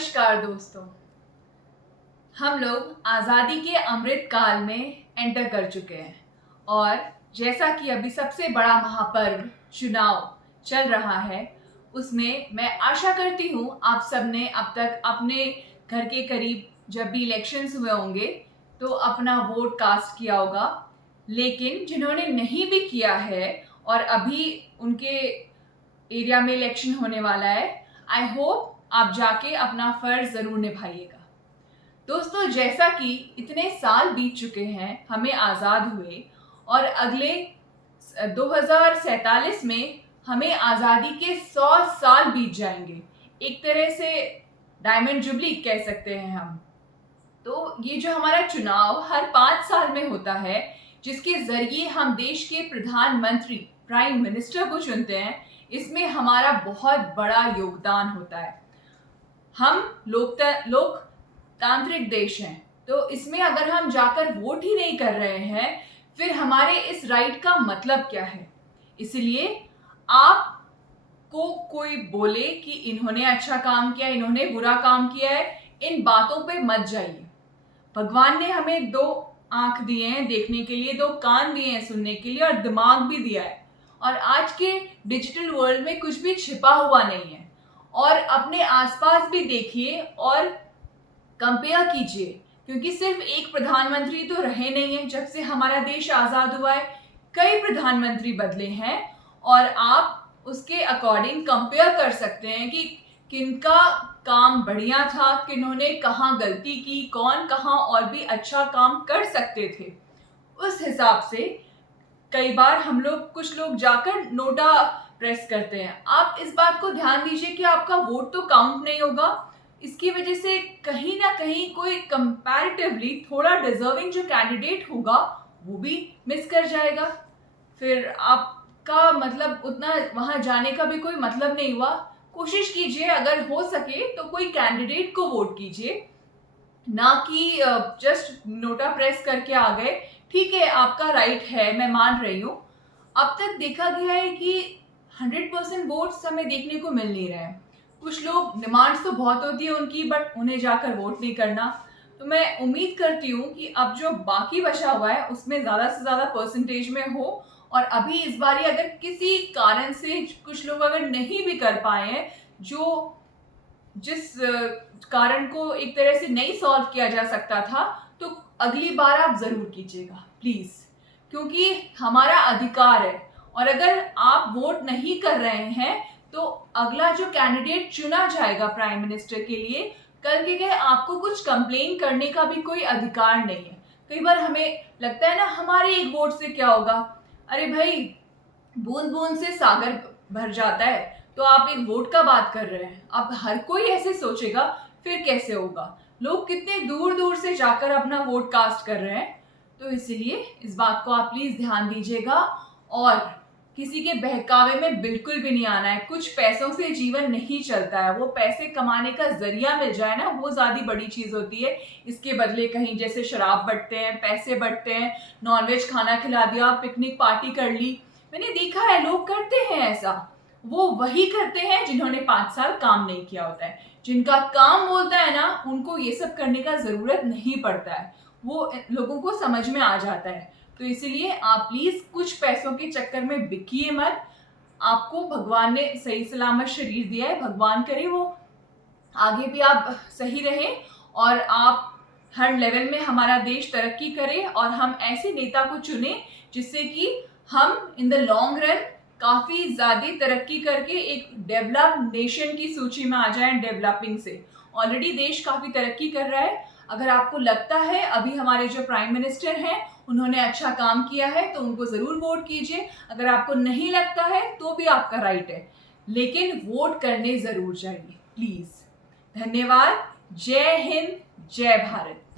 नमस्कार दोस्तों। हम लोग आज़ादी के अमृत काल में एंटर कर चुके हैं और जैसा कि अभी सबसे बड़ा महापर्व चुनाव चल रहा है, उसमें मैं आशा करती हूँ आप सबने अब तक अपने घर के करीब जब भी इलेक्शंस हुए होंगे तो अपना वोट कास्ट किया होगा। लेकिन जिन्होंने नहीं भी किया है और अभी उनके एरिया में इलेक्शन होने वाला है, आई होप आप जाके अपना फर्ज जरूर निभाइएगा। दोस्तों, जैसा कि इतने साल बीत चुके हैं हमें आज़ाद हुए और अगले 2047 में हमें आज़ादी के 100 साल बीत जाएंगे। एक तरह से डायमंड जुबली कह सकते हैं हम। तो ये जो हमारा चुनाव हर 5 साल में होता है, जिसके जरिए हम देश के प्रधानमंत्री प्राइम मिनिस्टर को चुनते हैं, इसमें हमारा बहुत बड़ा योगदान होता है। हम लोकतांत्रिक देश हैं, तो इसमें अगर हम जाकर वोट ही नहीं कर रहे हैं, फिर हमारे इस राइट का मतलब क्या है। इसलिए आपको कोई बोले कि इन्होंने अच्छा काम किया, इन्होंने बुरा काम किया है, इन बातों पे मत जाइए। भगवान ने हमें 2 आंख दिए हैं देखने के लिए, 2 कान दिए हैं सुनने के लिए और दिमाग भी दिया है। और आज के डिजिटल वर्ल्ड में कुछ भी छिपा हुआ नहीं है। और अपने आसपास भी देखिए और कंपेयर कीजिए, क्योंकि सिर्फ एक प्रधानमंत्री तो रहे नहीं है जब से हमारा देश आज़ाद हुआ है। कई प्रधानमंत्री बदले हैं और आप उसके अकॉर्डिंग कंपेयर कर सकते हैं कि किनका काम बढ़िया था, किन्होंने कहाँ गलती की, कौन कहाँ और भी अच्छा काम कर सकते थे। उस हिसाब से कई बार कुछ लोग जाकर नोटा प्रेस करते हैं। आप इस बात को ध्यान दीजिए कि आपका वोट तो काउंट नहीं होगा। इसकी वजह से कहीं ना कहीं कोई कंपैरेटिवली थोड़ा डिजर्विंग जो कैंडिडेट होगा वो भी मिस कर जाएगा। फिर आपका मतलब उतना वहां जाने का भी कोई मतलब नहीं हुआ। कोशिश कीजिए अगर हो सके तो कोई कैंडिडेट को वोट कीजिए, ना कि जस्ट नोटा प्रेस करके आ गए। ठीक है, आपका राइट है, मैं मान रही हूँ। अब तक देखा गया है कि 100% वोट्स हमें देखने को मिल नहीं रहे हैं। कुछ लोग डिमांड्स तो बहुत होती है उनकी, बट उन्हें जाकर वोट नहीं करना। तो मैं उम्मीद करती हूँ कि अब जो बाकी बचा हुआ है उसमें ज़्यादा से ज़्यादा परसेंटेज में हो। और अभी इस बारी अगर किसी कारण से कुछ लोग अगर नहीं भी कर पाए हैं, जो जिस कारण को एक तरह से नहीं सॉल्व किया जा सकता था, तो अगली बार आप जरूर कीजिएगा प्लीज, क्योंकि हमारा अधिकार है। और अगर आप वोट नहीं कर रहे हैं तो अगला जो कैंडिडेट चुना जाएगा प्राइम मिनिस्टर के लिए, कल के गए आपको कुछ कंप्लेन करने का भी कोई अधिकार नहीं है। कई बार हमें लगता है ना, हमारे एक वोट से क्या होगा। अरे भाई, बूंद बूंद से सागर भर जाता है, तो आप एक वोट का बात कर रहे हैं। अब हर कोई ऐसे सोचेगा, फिर कैसे होगा। लोग कितने दूर दूर से जाकर अपना वोट कास्ट कर रहे हैं। तो इसलिए इस बात को आप प्लीज ध्यान दीजिएगा और किसी के बहकावे में बिल्कुल भी नहीं आना है। कुछ पैसों से जीवन नहीं चलता है, वो पैसे कमाने का जरिया मिल जाए ना, वो ज्यादा बड़ी चीज होती है। इसके बदले कहीं जैसे शराब बंटते हैं, पैसे बंटते हैं, नॉनवेज खाना खिला दिया, पिकनिक पार्टी कर ली। मैंने देखा है लोग करते हैं ऐसा। वो वही करते हैं जिन्होंने 5 साल काम नहीं किया होता है। जिनका काम बोलता है ना, उनको ये सब करने का जरूरत नहीं पड़ता है, वो लोगों को समझ में आ जाता है। तो इसीलिए आप प्लीज कुछ पैसों के चक्कर में बिकिए मत। आपको भगवान ने सही सलामत शरीर दिया है, भगवान करे वो आगे भी आप सही रहे और आप हर लेवल में हमारा देश तरक्की करे और हम ऐसे नेता को चुने जिससे कि हम इन द लॉन्ग रन काफी ज्यादा तरक्की करके एक डेवलप्ड नेशन की सूची में आ जाएं। डेवलपिंग से ऑलरेडी देश काफी तरक्की कर रहा है। अगर आपको लगता है अभी हमारे जो प्राइम मिनिस्टर हैं उन्होंने अच्छा काम किया है, तो उनको जरूर वोट कीजिए। अगर आपको नहीं लगता है तो भी आपका राइट है, लेकिन वोट करने जरूर जाइए प्लीज। धन्यवाद। जय हिंद, जय भारत।